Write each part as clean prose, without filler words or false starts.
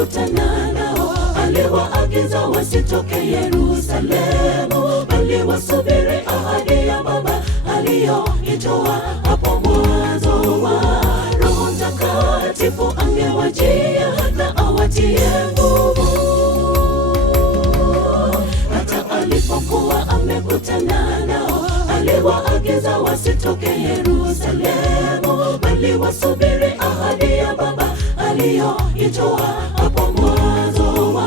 amekutana nao. Aliwaagiza wasitoke Yerusalemu, bali wasubiri ahadi ya Baba aliyoitoa hapo mwanzo wa Roho Mtakatifu angewajia na awatie nguvu. Hata alipokuwa amekutana nao, aliwaagiza wasitoke Yerusalemu, bali wasubiri ahadi ya Baba aliyoitoa hapo mwanzo wa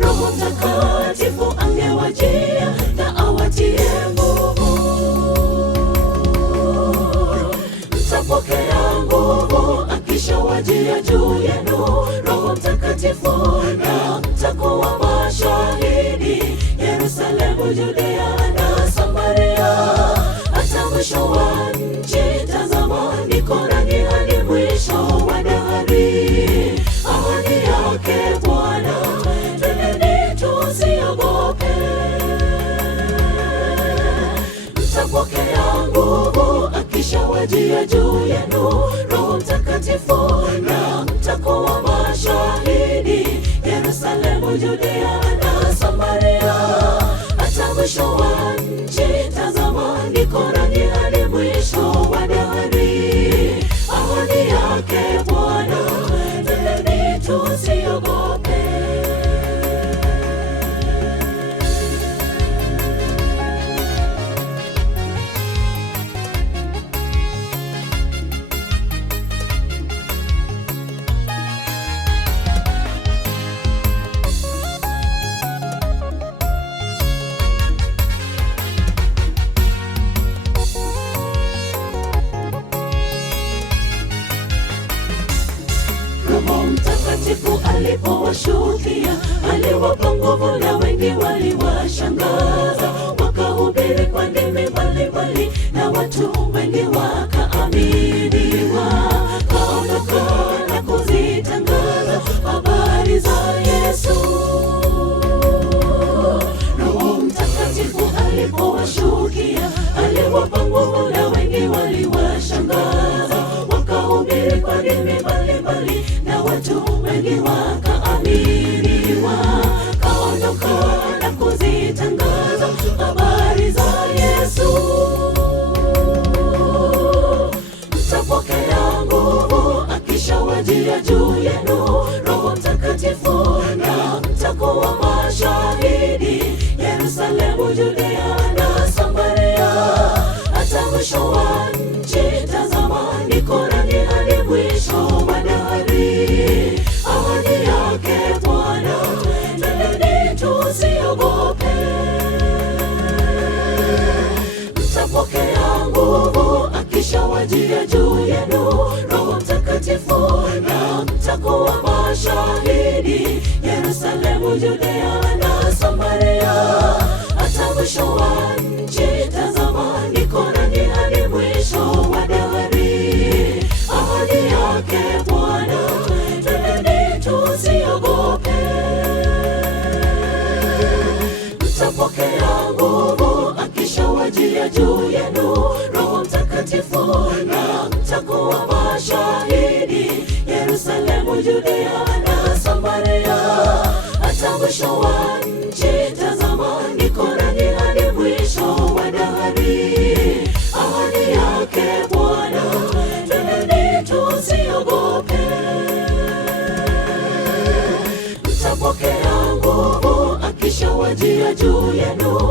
Roho Mtakatifu angewajia na awatie nguvu. Mtapokea nguvu akishawajia juu yenu Roho Mtakatifu, na mtakuwa mashahidi Yerusalemu, Judea na Samaria, hata mwisho wa nchi. Tazama, niko nanyi hadi mwisho wa dahari. Ahadi yake Bwana, twendeni tusiogope. Mtapokea nguvu akishawajia juu yenu Roho Mtakatifu, na mtakuwa mashahidi Yerusalemu, Judea na Samaria, hata mwisho wa nchi. Tazama, niko nanyi hadi mwisho wa dahari. Ahadi yake Bwana, twendeni tusiogope. Roho Mtakatifu alipowashukia, aliwapa nguvu na wengi waliwashangaza. Wakahubiri kwa ndimi mbalimbali na watu wengi wakaamini. Wakaondoka na kuzitangaza habari za Yesu. Roho Mtakatifu alipowashukia, aliwapa nguvu na wengi waliwashangaza. Wakahubiri kwa ndimi mbalimbali na watu wengi wakaamini. Wakaondoka na kuzitangaza habari za Yesu. Mtapokea nguvu akishawajia juu yenu Roho Mtakatifu, na mtakuwa mashahidi Yerusalemu, Judea na Samaria, hata mwisho wa nchi. Tazama, niko nanyi hadi mwisho wa dahari. Ahadi yake Bwana, twendeni tusiogope. Mtapokea nguvu akishawajia juu yenu Roho Mtakatifu, na mtakuwa mashahidi Yerusalemu, Judea na Samaria, hata mwisho wa nchi. Tazama, niko nanyi hadi mwisho wa dahari. Ahadi yake Bwana, twendeni tusiogope. Mtapokea nguvu akishawajia juu yenu Roho Mtakatifu, na mtakuwa mashahidi Yerusalemu, Judea na Samaria, hata mwisho wa nchi. Tazama, niko nanyi hadi mwisho wa dahari. Ahadi yake Bwana, twendeni tusiogope. Mtapokea nguvu akishawajia juu yenu